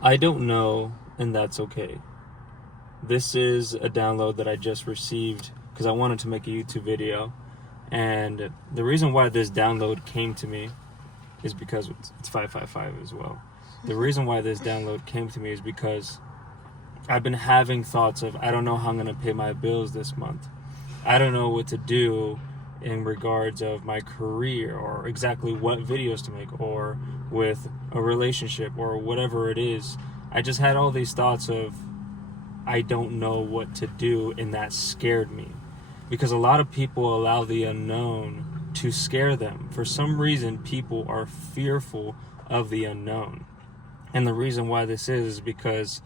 I don't know, and that's okay. This is a download that I just received because I wanted to make a YouTube video. And the reason why this download came to me is because it's 555 as well. The reason why this download came to me is because I've been having thoughts of, I don't know how I'm going to pay my bills this month. I don't know what to do in regards of my career, or exactly what videos to make, or with a relationship, or whatever it is. I just had all these thoughts of, I don't know what to do, and that scared me. Because a lot of people allow the unknown to scare them. For some reason, people are fearful of the unknown. And the reason why this is because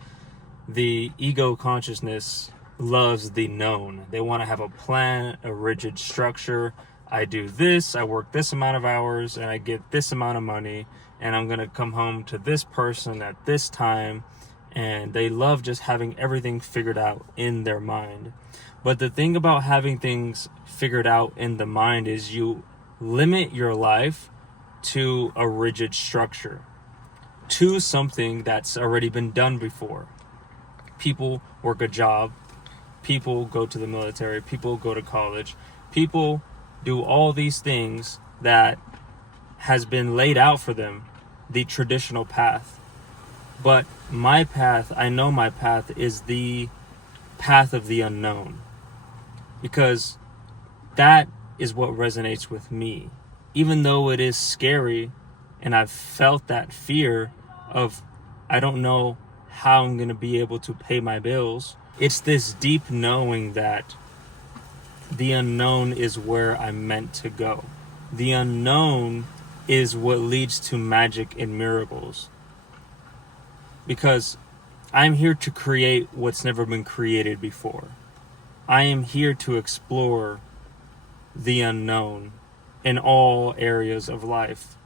the ego consciousness loves the known. They want to have a plan, a rigid structure. I do this, I work this amount of hours, and I get this amount of money, and I'm going to come home to this person at this time. And they love just having everything figured out in their mind. But the thing about having things figured out in the mind is you limit your life to a rigid structure, to something that's already been done before. People work a job, people go to the military, people go to college, people do all these things that has been laid out for them, the traditional path. But my path, I know my path is the path of the unknown, because that is what resonates with me. Even though it is scary, and I've felt that fear of, I don't know how I'm going to be able to pay my bills, it's this deep knowing that the unknown is where I'm meant to go. The unknown is what leads to magic and miracles. Because I'm here to create what's never been created before. I am here to explore the unknown in all areas of life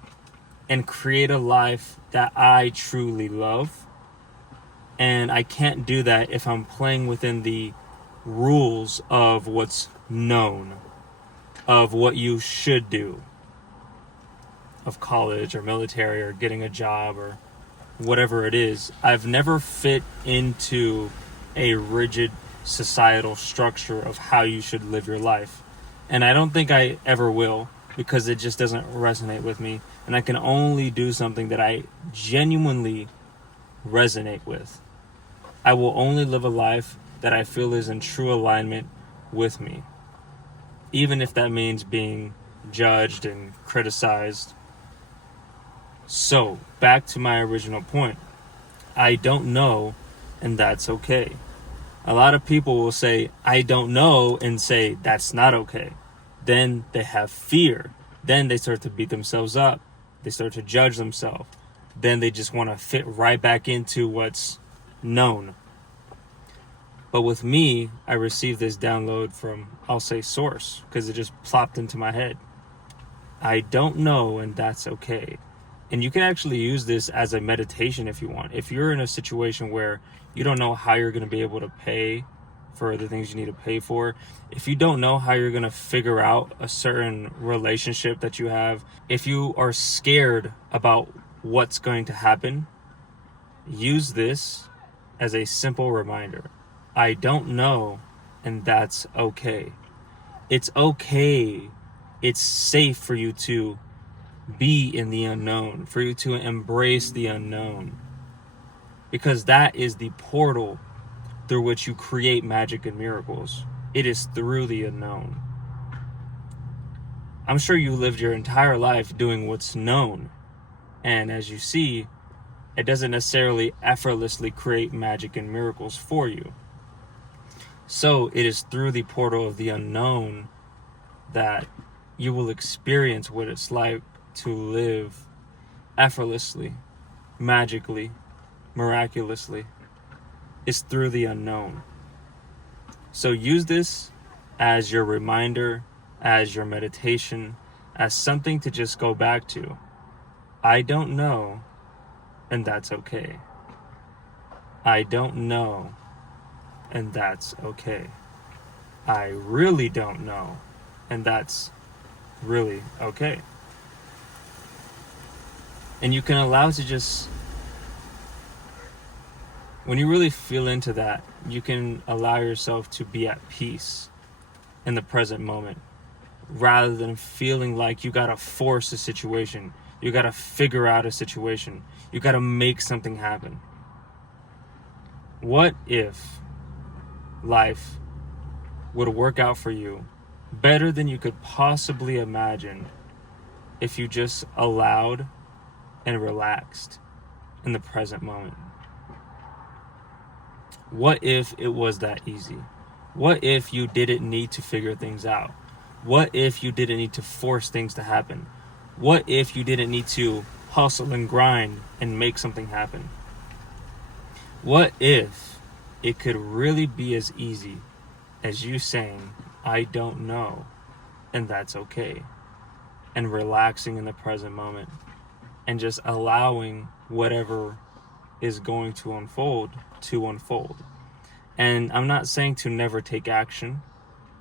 and create a life that I truly love. And I can't do that if I'm playing within the rules of what's known, of what you should do, of college or military or getting a job or whatever it is. I've never fit into a rigid societal structure of how you should live your life. And I don't think I ever will, because it just doesn't resonate with me. And I can only do something that I genuinely resonate with. I will only live a life that I feel is in true alignment with me. Even if that means being judged and criticized. So, back to my original point. I don't know, and that's okay. A lot of people will say, I don't know, and say, that's not okay. Then they have fear. Then they start to beat themselves up. They start to judge themselves. Then they just want to fit right back into what's known. But with me, I received this download from, I'll say source, because it just plopped into my head. I don't know, and that's okay. And you can actually use this as a meditation if you want. If you're in a situation where you don't know how you're going to be able to pay for the things you need to pay for, if you don't know how you're going to figure out a certain relationship that you have, if you are scared about what's going to happen, use this as a simple reminder. I don't know, and that's okay. It's okay. It's safe for you to be in the unknown, for you to embrace the unknown, because that is the portal through which you create magic and miracles. It is through the unknown. I'm sure you lived your entire life doing what's known, and as you see, it doesn't necessarily effortlessly create magic and miracles for you. So it is through the portal of the unknown that you will experience what it's like to live effortlessly, magically, miraculously. It's through the unknown. So use this as your reminder, as your meditation, as something to just go back to. I don't know, and that's okay. I don't know, and that's okay. I really don't know, and that's really okay. And you can allow to just When you really feel into that, you can allow yourself to be at peace in the present moment, rather than feeling like you gotta force a situation, you gotta figure out a situation, you gotta make something happen. What if life would work out for you better than you could possibly imagine if you just allowed and relaxed in the present moment? What if it was that easy? What if you didn't need to figure things out? What if you didn't need to force things to happen? What if you didn't need to hustle and grind and make something happen? What if it could really be as easy as you saying, I don't know, and that's okay, and relaxing in the present moment and just allowing whatever is going to unfold. And I'm not saying to never take action.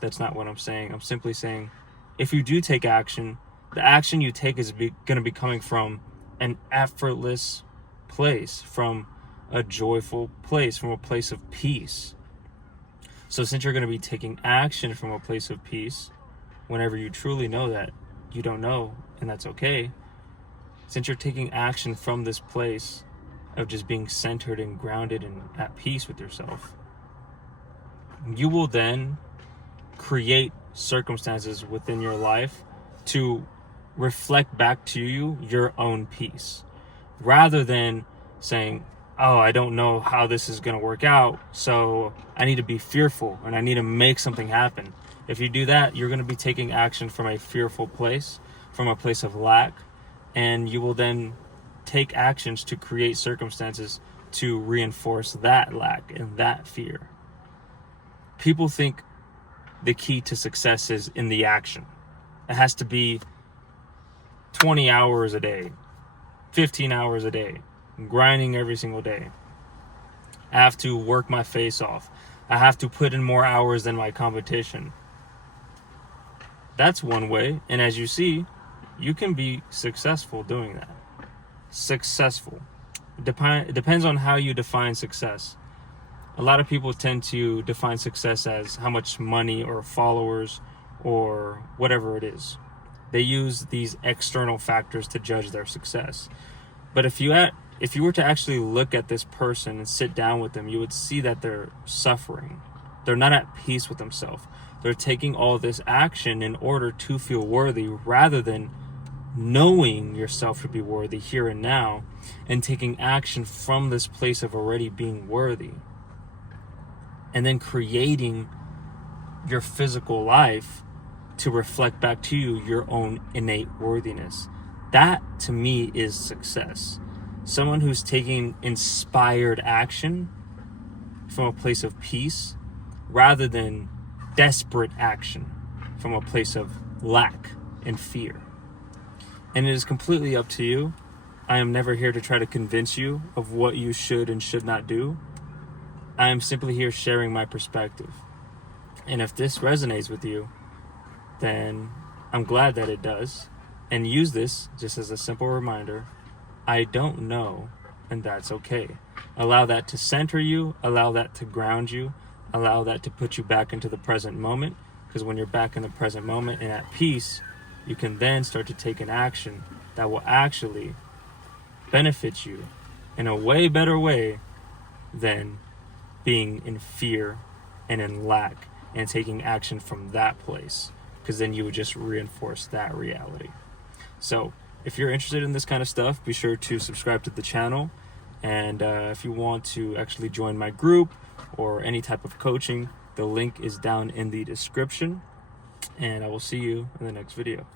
That's not what I'm saying. I'm simply saying, if you do take action, the action you take is going to be coming from an effortless place, from a joyful place, from a place of peace. So since you're going to be taking action from a place of peace, whenever you truly know that you don't know, and that's okay, since you're taking action from this place of just being centered and grounded and at peace with yourself, you will then create circumstances within your life to reflect back to you your own peace, rather than saying, oh, I don't know how this is going to work out, so I need to be fearful and I need to make something happen. If you do that, you're going to be taking action from a fearful place, from a place of lack, and you will then take actions to create circumstances to reinforce that lack and that fear. People think the key to success is in the action. It has to be 20 hours a day, 15 hours a day, grinding every single day. I have to work my face off. I have to put in more hours than my competition. That's one way, and as you see, you can be successful doing that. Successful. It depends on how you define success. A lot of people tend to define success as how much money or followers or whatever it is. They use these external factors to judge their success. But if you were to actually look at this person and sit down with them, you would see that they're suffering. They're not at peace with themselves. They're taking all this action in order to feel worthy, rather than knowing yourself to be worthy here and now and taking action from this place of already being worthy, and then creating your physical life to reflect back to you your own innate worthiness. That, to me, is success. Someone who's taking inspired action from a place of peace, rather than desperate action from a place of lack and fear. And it is completely up to you. I am never here to try to convince you of what you should and should not do. I am simply here sharing my perspective. And if this resonates with you, then I'm glad that it does. And use this just as a simple reminder. I don't know, and that's okay. Allow that to center you. Allow that to ground you. Allow that to put you back into the present moment. Because when you're back in the present moment and at peace, you can then start to take an action that will actually benefit you in a way better way than being in fear and in lack and taking action from that place, because then you would just reinforce that reality. So if you're interested in this kind of stuff, be sure to subscribe to the channel. And if you want to actually join my group or any type of coaching, the link is down in the description. And I will see you in the next video.